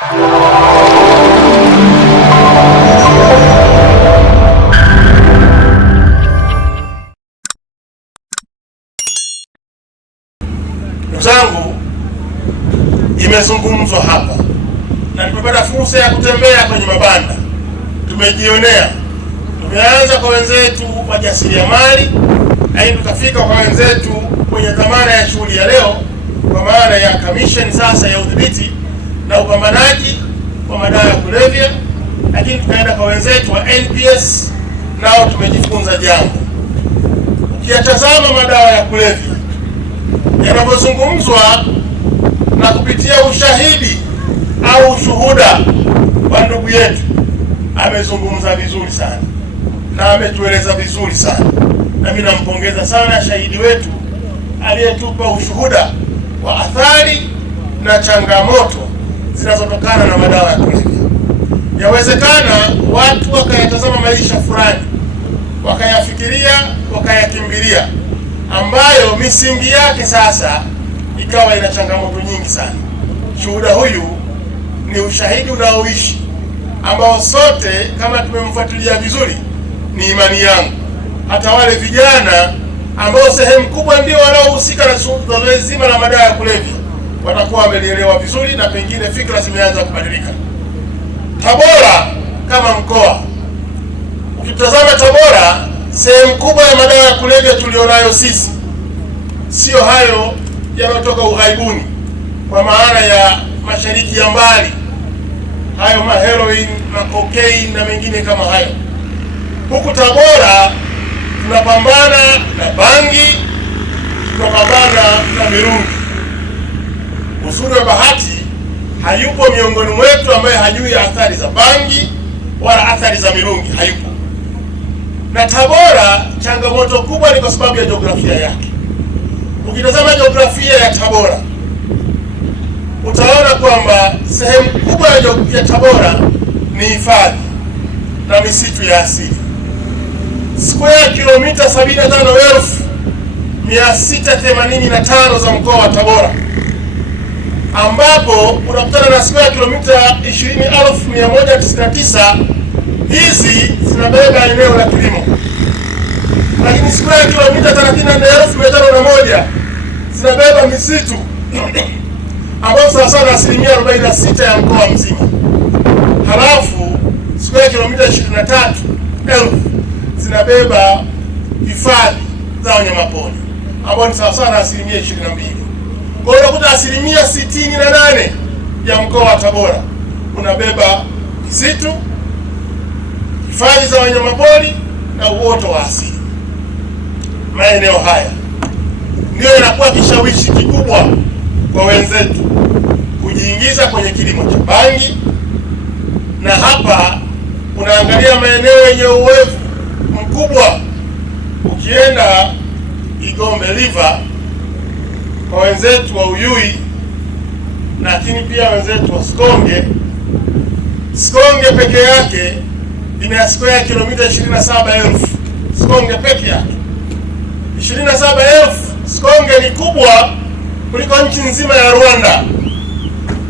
Ndugu zangu, imezungumzwa hapa na tumepata fursa ya kutembea kwenye mabanda, tumejionea. Tumeanza kwa wenzetu wajasiriamali, lakini tukafika kwa wenzetu kwenye dhamana ya shughuli ya leo, kwa maana ya kamisheni sasa ya udhibiti na upambanaji wa madawa ya kulevya, lakini tukaenda kwa wenzetu wa NPS, nao tumejifunza jambo. Ukiyatazama madawa ya kulevya yanapozungumzwa na kupitia ushahidi au ushuhuda wa ndugu yetu, amezungumza vizuri sana na ametueleza vizuri sana, na mimi nampongeza sana shahidi wetu aliyetupa ushuhuda wa athari na changamoto zinazotokana na madawa ya kulevya. Yawezekana watu wakayatazama maisha fulani, wakayafikiria, wakayakimbilia, ambayo misingi yake sasa ikawa ina changamoto nyingi sana. Shuhuda huyu ni ushahidi unaoishi ambao sote kama tumemfuatilia vizuri, ni imani yangu hata wale vijana ambao sehemu kubwa ndio wanaohusika na zoezi zima la madawa ya kulevya watakuwa wamelielewa vizuri, na pengine fikra zimeanza kubadilika. Tabora kama mkoa, ukitazama Tabora, sehemu kubwa ya madawa ya kulevya tulionayo sisi sio hayo yanayotoka ughaibuni, kwa maana ya mashariki ya mbali, hayo maheroin na cocaine na mengine kama hayo. Huku Tabora tunapambana na bangi, tunapambana na mirungi. Uzuri wa bahati, hayupo miongoni mwetu ambaye hajui athari za bangi wala athari za mirungi, hayupo. Na Tabora changamoto kubwa ni kwa sababu ya jiografia yake. Ukitazama jiografia ya Tabora, utaona kwamba sehemu kubwa ya Tabora ni hifadhi na misitu ya asili. Square kilomita 75,685 za mkoa wa Tabora, ambapo unakutana na square kilomita 20,199. Hizi zinabeba eneo la kilimo, lakini square kilomita 34,501 zinabeba misitu ambayo sawa sawa na 46% ya mkoa mzima. Halafu square kilomita 23,000 zinabeba hifadhi za wanyamapori ambao ni sawa sawa na 22%. Kwa hiyo unakuta 68% ya mkoa wa Tabora unabeba misitu, hifadhi za wanyamapori na uoto wa asili. Maeneo haya ndio yanakuwa kishawishi kikubwa kwa wenzetu kujiingiza kwenye kilimo cha bangi, na hapa unaangalia maeneo yenye uwevu mkubwa. Ukienda Igombe River kwa wenzetu wa Uyui, lakini pia wenzetu wa Sikonge peke yake ina square kilomita 27,000. Sikonge peke yake 27,000. Sikonge ni kubwa kuliko nchi nzima ya Rwanda.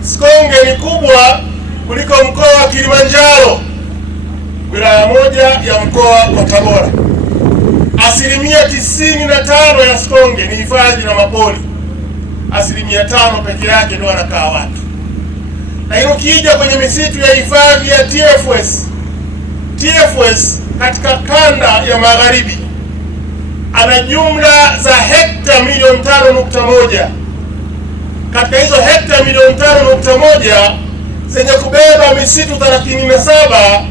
Sikonge ni kubwa kuliko mkoa wa Kilimanjaro, wilaya moja ya mkoa wa Tabora. 95% ya Sikonge ni hifadhi na mapori, 5% peke yake ndio wanakaa watu. Lakini ukija kwenye misitu ya hifadhi ya TFS katika kanda ya magharibi ana jumla za hekta milioni 5.1. Katika hizo hekta milioni 5.1 zenye kubeba misitu 37,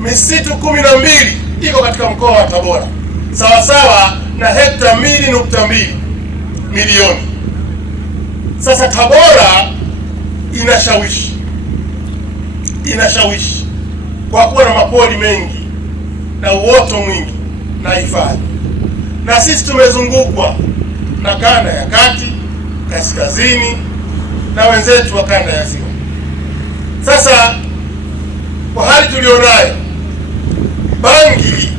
misitu 12 iko katika mkoa wa Tabora, sawa sawa na hekta 2.2 milioni. Sasa Tabora inashawishi kwa kuwa na mapori mengi na uoto mwingi na hifadhi, na sisi tumezungukwa na kanda ya kati, kaskazini na wenzetu wa kanda ya ziwa. Sasa kwa hali tulionayo, bangi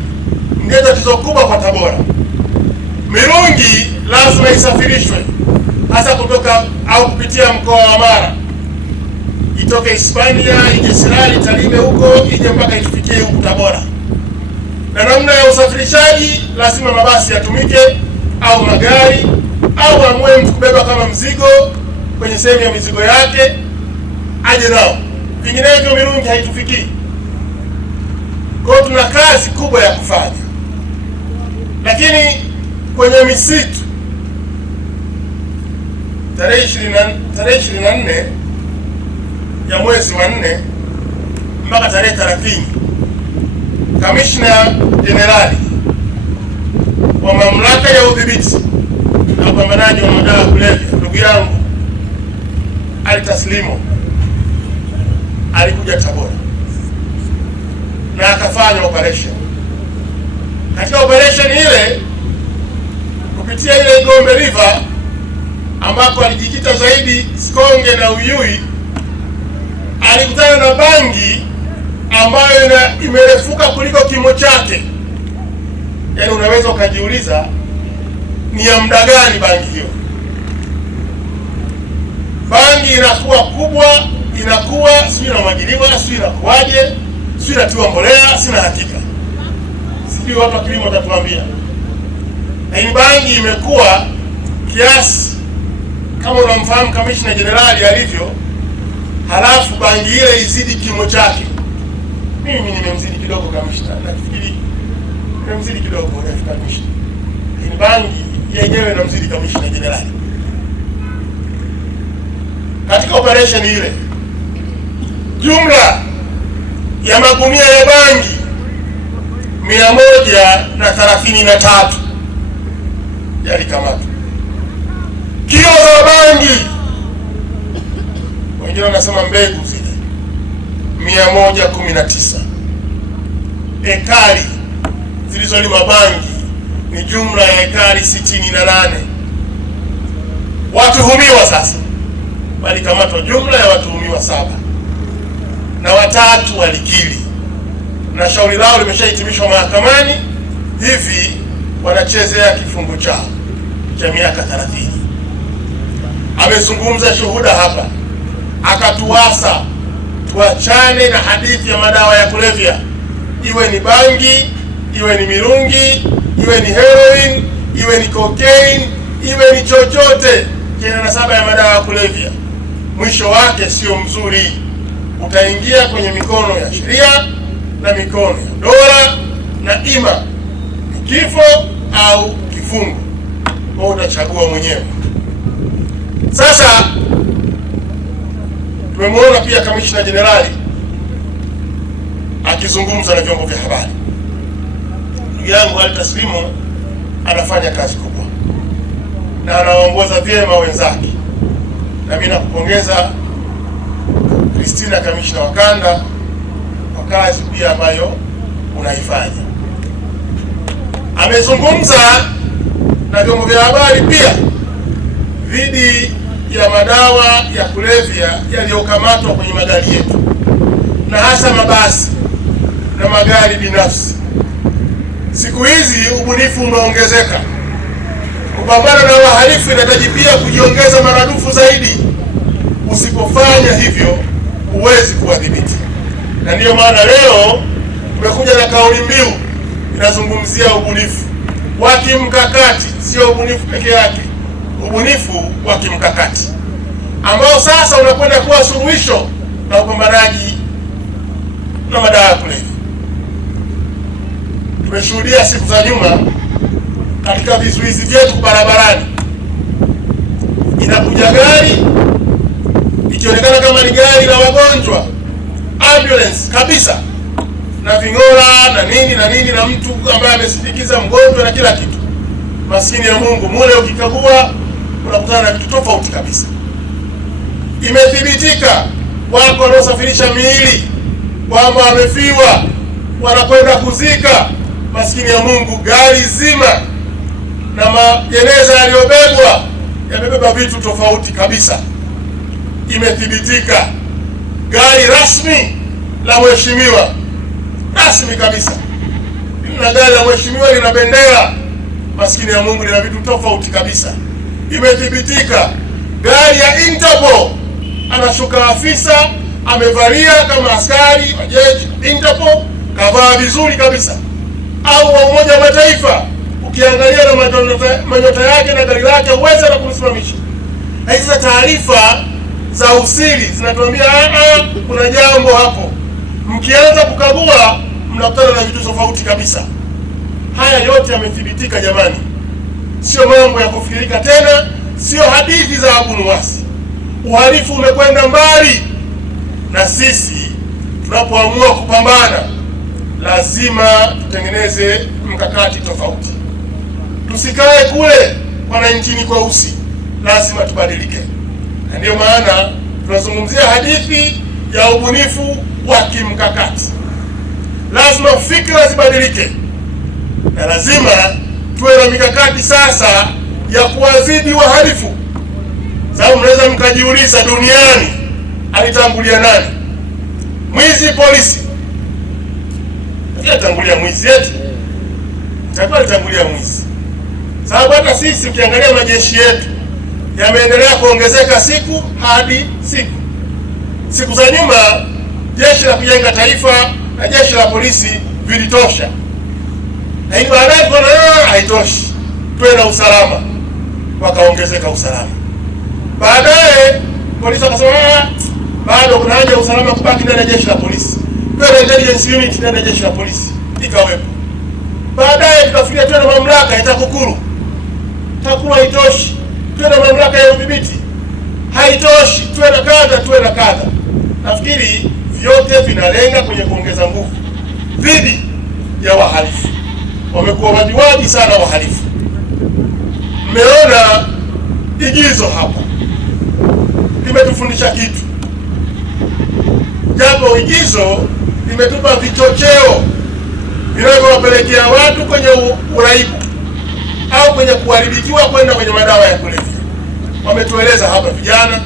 ndio tatizo kubwa kwa Tabora. Mirungi lazima isafirishwe hasa kutoka au kupitia mkoa wa Mara, itoke Hispania ije Sirari Tarime huko ije mpaka itufikie huku Tabora. Na namna ya usafirishaji lazima mabasi yatumike au magari au amue mtu kubeba kama mzigo kwenye sehemu ya mizigo yake aje nao, vinginevyo Mirungi haitufikii. Kwa hiyo tuna kazi kubwa ya kufanya, lakini kwenye misitu tarehe 24 ya mwezi wa 4 mpaka tarehe 30, Kamishna Jenerali wa Mamlaka ya Udhibiti na Upambanaji wa Madawa ya Kulevya, ndugu yangu Ali Taslimo, alikuja Tabora na akafanya operation. Katika operation ile, kupitia ile Gombe River ambapo alijikita zaidi Sikonge na Uyui, alikutana na bangi ambayo imerefuka kuliko kimo chake. Yaani unaweza ukajiuliza ni ya muda gani bangi hiyo. Bangi inakuwa kubwa, inakuwa sijui inamwagiliwa, sijui inakuwaje, sijui inatiwa mbolea, sina hakika. Sijui watu wa kilimo watatuambia. Lakini bangi imekuwa kiasi kama unamfahamu Kamishna Jenerali alivyo, halafu bangi ile izidi kimo chake. Mimi nimemzidi kidogo Kamishna, nafikiri nimemzidi kidogo kwa Kamishna. Lakini bangi yenyewe inamzidi Kamishna Jenerali. Katika operation ile, jumla ya magunia ya bangi 133 yalikamatwa. Kilo za bangi, wengine wanasema mbegu zile, 119. Ekari zilizolima bangi ni jumla ya ekari 68. Watuhumiwa sasa walikamatwa, jumla ya watuhumiwa 7 na 3 walikiri, na shauri lao limeshahitimishwa mahakamani. Hivi wanachezea kifungo chao cha miaka 30. Amezungumza shuhuda hapa, akatuasa tuachane na hadithi ya madawa ya kulevya, iwe ni bangi, iwe ni mirungi, iwe ni heroin, iwe ni cocaine, iwe ni chochote kina nasaba ya madawa ya kulevya. Mwisho wake sio mzuri, utaingia kwenye mikono ya sheria na mikono ya dola, na ima ni kifo au kifungo, kwa utachagua mwenyewe. Sasa tumemwona pia Kamishna Jenerali akizungumza na vyombo vya habari. Ndugu yangu Ali Taslimo anafanya kazi kubwa na anaongoza vyema wenzake, na mimi nakupongeza Christina, Kamishna wa Kanda, kwa kazi pia ambayo unaifanya. Amezungumza na vyombo vya habari pia dhidi ya madawa ya kulevya yaliyokamatwa kwenye magari yetu, na hasa mabasi na magari binafsi. Siku hizi ubunifu umeongezeka. Kupambana na wahalifu inahitaji pia kujiongeza maradufu zaidi. Usipofanya hivyo huwezi kuwadhibiti, na ndiyo maana leo tumekuja na kauli mbiu inazungumzia ubunifu wa kimkakati. Sio ubunifu peke yake, ubunifu wa kimkakati ambao sasa unakwenda kuwa suluhisho la upambanaji na madawa ya kulevya. Tumeshuhudia siku za nyuma katika vizuizi vyetu barabarani, inakuja gari ikionekana kama ni gari la wagonjwa, ambulance kabisa, na ving'ora na nini na nini, na mtu ambaye amesindikiza mgonjwa na kila kitu. Maskini ya Mungu, mule ukikagua unakutana na vitu tofauti kabisa. Imethibitika wako wanaosafirisha miili kwamba wamefiwa, wanakwenda kuzika. Maskini ya Mungu, gari zima na majeneza yaliyobebwa yamebeba vitu tofauti kabisa. Imethibitika gari rasmi la mheshimiwa, rasmi kabisa, na gari la mheshimiwa lina bendera, maskini ya Mungu, lina vitu tofauti kabisa. Imethibitika gari ya Interpol, anashuka afisa amevalia kama askari wa jeshi Interpol, kavaa vizuri kabisa, au wa Umoja wa Mataifa, ukiangalia na manyota yake na gari lake uweze na kumsimamisha. Na hizo taarifa za usiri zinatuambia kuna jambo hapo. Mkianza kukagua mnakutana na vitu tofauti kabisa. Haya yote yamethibitika jamani, sio mambo ya kufikirika tena, sio hadithi za Abu Nuwasi. Uhalifu umekwenda mbali, na sisi tunapoamua kupambana lazima tutengeneze mkakati tofauti. Tusikae kule wananchini kweusi, lazima tubadilike. Na ndio maana tunazungumzia hadithi ya ubunifu wa kimkakati. Lazima fikra zibadilike, na lazima tuwe na mikakati sasa ya kuwazidi wahalifu. Sababu mnaweza mkajiuliza, duniani alitangulia nani? Mwizi? Polisi? Alitangulia mwizi eti? Itakuwa alitangulia mwizi. Sababu hata sisi ukiangalia majeshi yetu yameendelea kuongezeka siku hadi siku. Siku za nyuma jeshi la kujenga taifa na jeshi la polisi vilitosha, lakini baadaye tukaona haitoshi, tuwe na usalama, wakaongezeka usalama. Baadaye polisi wakasema bado kuna haja ya usalama kubaki ndani ya jeshi la polisi, tuwe na intelligence unit ndani ya jeshi la polisi, ikawepo. Baadaye tukafikiria tuwe na mamlaka ya TAKUKURU, TAKUKURU haitoshi, tuwe na mamlaka ya udhibiti, haitoshi, tuwe na kadha, tuwe na kadha. Nafikiri vyote vinalenga kwenye kuongeza nguvu dhidi ya wahalifu. Wamekuwa wajiwaji sana wahalifu. Mmeona igizo hapa limetufundisha kitu, japo igizo limetupa vichocheo vinavyowapelekea watu kwenye uraibu au kwenye kuharibikiwa kwenda kwenye madawa ya kulevya. Wametueleza hapa vijana,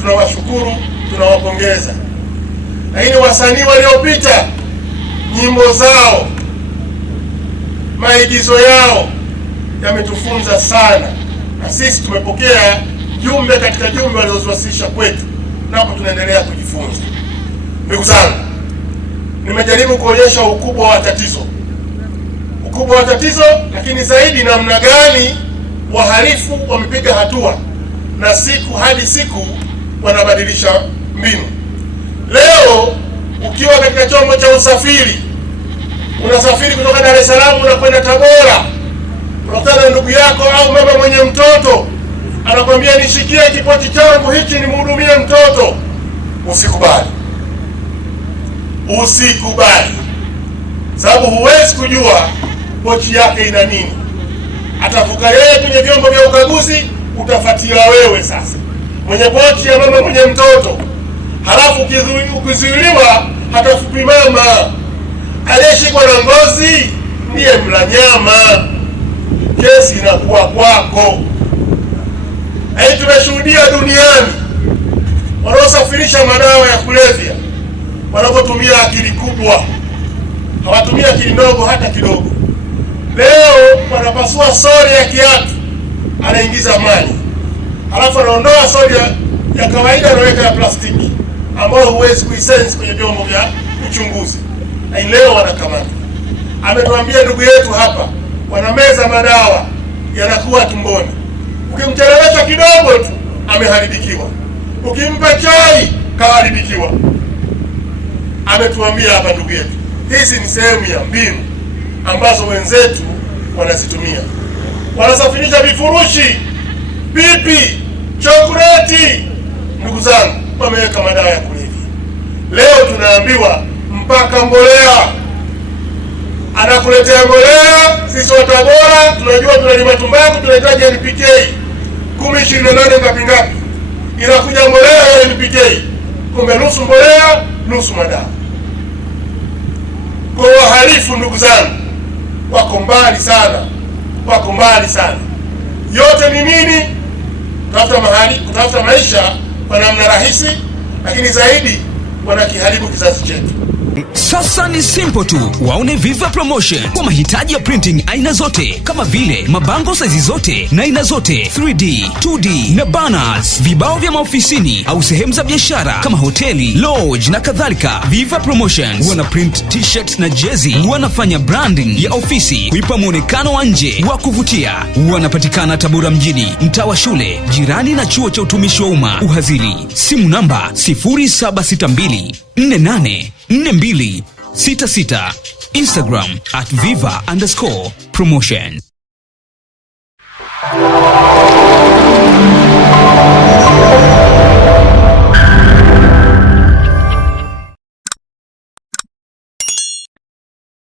tunawashukuru, tunawapongeza. Lakini wasanii waliopita, nyimbo zao, maigizo yao yametufunza sana, na sisi tumepokea jumbe katika jumbe walizoziwasilisha kwetu, na hapo tunaendelea kujifunza. Ndugu zangu, nimejaribu kuonyesha ukubwa wa tatizo, lakini zaidi namna gani wahalifu wamepiga hatua na siku hadi siku wanabadilisha mbinu. Leo ukiwa katika chombo cha usafiri, unasafiri kutoka Dar es Salaam unakwenda Tabora, unakutana na ndugu yako au mama mwenye mtoto, anakwambia nishikie kipochi changu hichi nimhudumie mtoto. Usikubali, sababu huwezi kujua pochi yake ina nini. Atavuka yeye kwenye vyombo vya ukaguzi, utafuatiwa wewe sasa mwenye pochi ya mama mwenye mtoto. Halafu ukizuiliwa, hatafupi mama aliyeshikwa na ngozi ndiye mla nyama, kesi inakuwa kwako. Hii tumeshuhudia duniani, wanaosafirisha madawa ya kulevya wanapotumia akili kubwa, hawatumii akili ndogo hata kidogo. Leo wanapasua sori ya kiatu, anaingiza maji, halafu anaondoa sori ya kawaida, anaweka ya plastiki ambayo huwezi kuisense kwenye vyombo vya uchunguzi. Na leo wanakamata. Ametuambia ndugu yetu hapa, wanameza madawa yanakuwa tumboni. Ukimchelewesha kidogo tu ameharibikiwa, ukimpa chai kaharibikiwa. Ametuambia hapa ndugu yetu, hizi ni sehemu ya mbinu ambazo wenzetu wanazitumia. Wanasafirisha vifurushi, pipi, chokoleti. Ndugu zangu, wameweka madawa ya kulevya. Leo tunaambiwa mpaka mbolea, anakuletea mbolea. Sisi wa Tabora tunajua tunalima tumbaku, tunahitaji NPK 1028 ngapi ngapi, inakuja mbolea ya NPK, kumbe nusu mbolea nusu madawa. Kwa wahalifu ndugu zangu, wako mbali sana. Yote ni nini? Kutafuta maisha kwa namna rahisi, lakini zaidi wanakiharibu kizazi chetu. Sasa ni simple tu, waone Viva Promotion kwa mahitaji ya printing aina zote kama vile mabango size zote na aina zote, 3D, 2D na banners, vibao vya maofisini au sehemu za biashara kama hoteli, lodge na kadhalika. Viva Promotion wana print t-shirts na jezi, wanafanya branding ya ofisi kuipa muonekano wa nje wa kuvutia. Wanapatikana Tabora mjini, mtaa wa shule, jirani na chuo cha utumishi wa umma Uhazili. Simu namba 0762 484266. Instagram @viva_promotion.